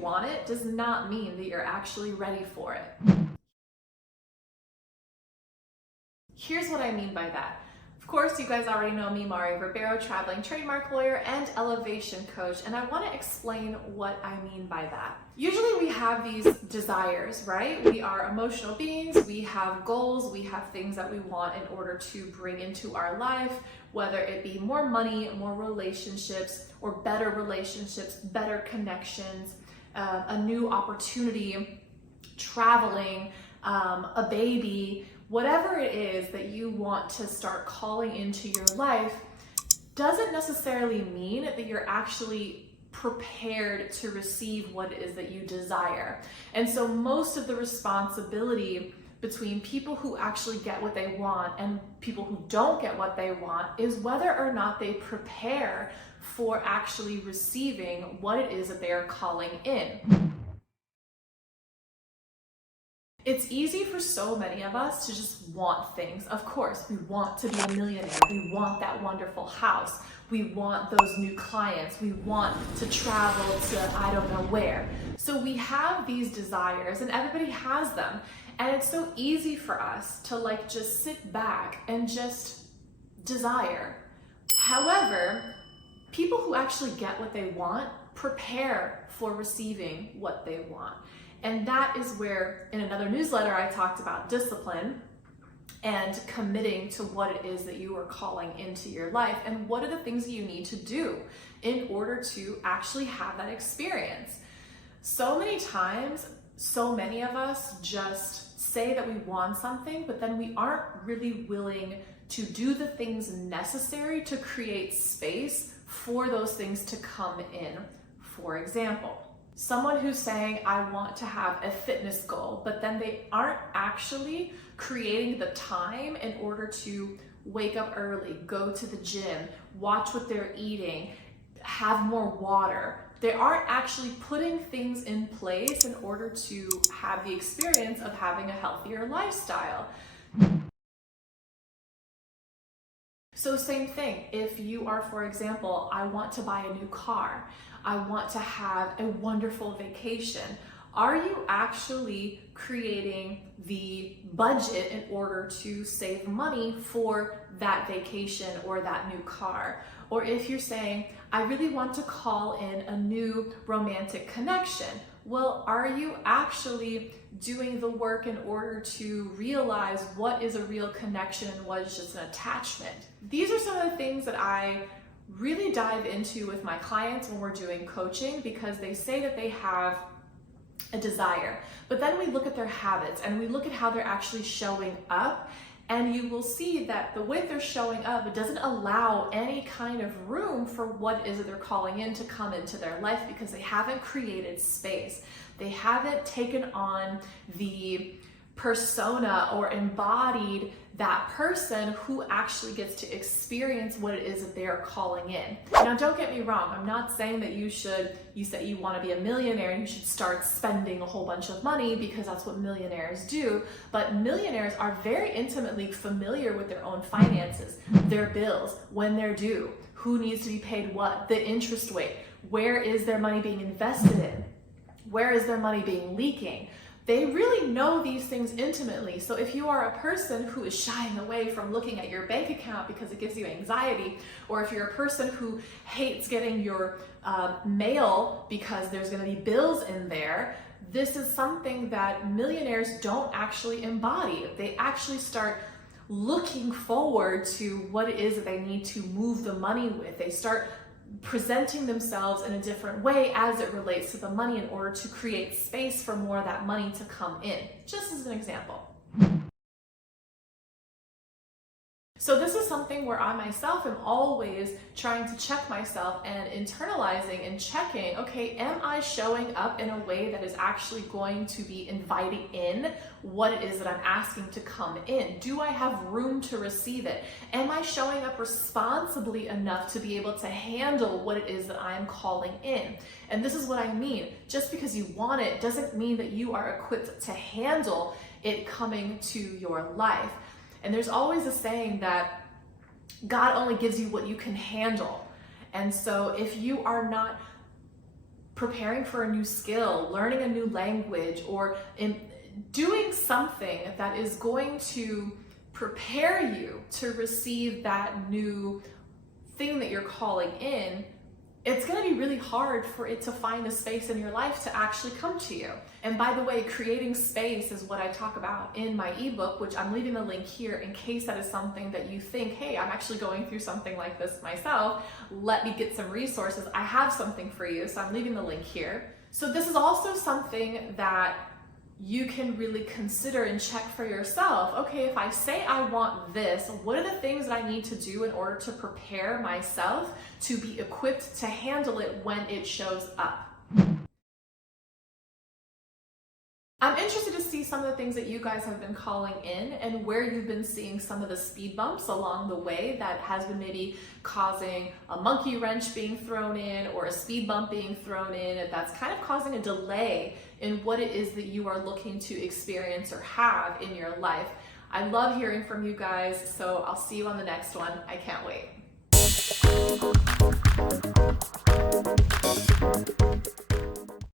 want it does not mean that you're actually ready for it. Here's what I mean by that. Of course, you guys already know me, Ribeiro, traveling trademark lawyer and elevation coach, and I want to explain what I mean by that. Usually we have these desires, right? We are emotional beings, we have goals, we have things that we want in order to bring into our life, whether it be more money, more relationships, or better relationships, better connections, a new opportunity, traveling, a baby. Whatever it is that you want to start calling into your life doesn't necessarily mean that you're actually prepared to receive what it is that you desire. And so most of the responsibility between people who actually get what they want and people who don't get what they want is whether or not they prepare for actually receiving what it is that they are calling in. It's easy for so many of us to just want things. Of course, we want to be a millionaire. We want that wonderful house. We want those new clients. We want to travel to I don't know where. So we have these desires and everybody has them. And it's so easy for us to just sit back and just desire. However, people who actually get what they want prepare for receiving what they want. And that is where, in another newsletter, I talked about discipline and committing to what it is that you are calling into your life and what are the things that you need to do in order to actually have that experience. So many times, so many of us just say that we want something, but then we aren't really willing to do the things necessary to create space for those things to come in. For example, someone who's saying, I want to have a fitness goal, but then they aren't actually creating the time in order to wake up early, go to the gym, watch what they're eating, have more water. They aren't actually putting things in place in order to have the experience of having a healthier lifestyle. So same thing, if you are, for example, I want to buy a new car, I want to have a wonderful vacation. Are you actually creating the budget in order to save money for that vacation or that new car? Or if you're saying, I really want to call in a new romantic connection, well, are you actually doing the work in order to realize what is a real connection and what is just an attachment? These are some of the things that I really dive into with my clients when we're doing coaching, because they say that they have a desire, but then we look at their habits and we look at how they're actually showing up, and you will see that the way they're showing up, it doesn't allow any kind of room for what is it they're calling in to come into their life, because they haven't created space. They haven't taken on the persona or embodied that person who actually gets to experience what it is that they are calling in. Now, don't get me wrong. I'm not saying that you say you want to be a millionaire and you should start spending a whole bunch of money, because that's what millionaires do. But millionaires are very intimately familiar with their own finances, their bills, when they're due, who needs to be paid what, the interest rate, where is their money being invested in, where is their money being leaking. They really know these things intimately. So if you are a person who is shying away from looking at your bank account because it gives you anxiety, or if you're a person who hates getting your mail because there's going to be bills in there, this is something that millionaires don't actually embody. They actually start looking forward to what it is that they need to move the money with. They start presenting themselves in a different way as it relates to the money in order to create space for more of that money to come in, just as an example. So this is something where I myself am always trying to check myself and internalizing and checking, okay, am I showing up in a way that is actually going to be inviting in what it is that I'm asking to come in? Do I have room to receive it? Am I showing up responsibly enough to be able to handle what it is that I'm calling in? And this is what I mean. Just because you want it doesn't mean that you are equipped to handle it coming to your life. And there's always a saying that God only gives you what you can handle. And so if you are not preparing for a new skill, learning a new language, or doing something that is going to prepare you to receive that new thing that you're calling in, it's going to be really hard for it to find a space in your life to actually come to you. And by the way, creating space is what I talk about in my ebook, which I'm leaving the link here in case that is something that you think, hey, I'm actually going through something like this myself. Let me get some resources. I have something for you. So I'm leaving the link here. So this is also something that you can really consider and check for yourself. Okay, if I say I want this, what are the things that I need to do in order to prepare myself to be equipped to handle it when it shows up? I'm interested to see some of the things that you guys have been calling in and where you've been seeing some of the speed bumps along the way that has been maybe causing a monkey wrench being thrown in or a speed bump being thrown in that's kind of causing a delay in what it is that you are looking to experience or have in your life. I love hearing from you guys, so I'll see you on the next one. I can't wait.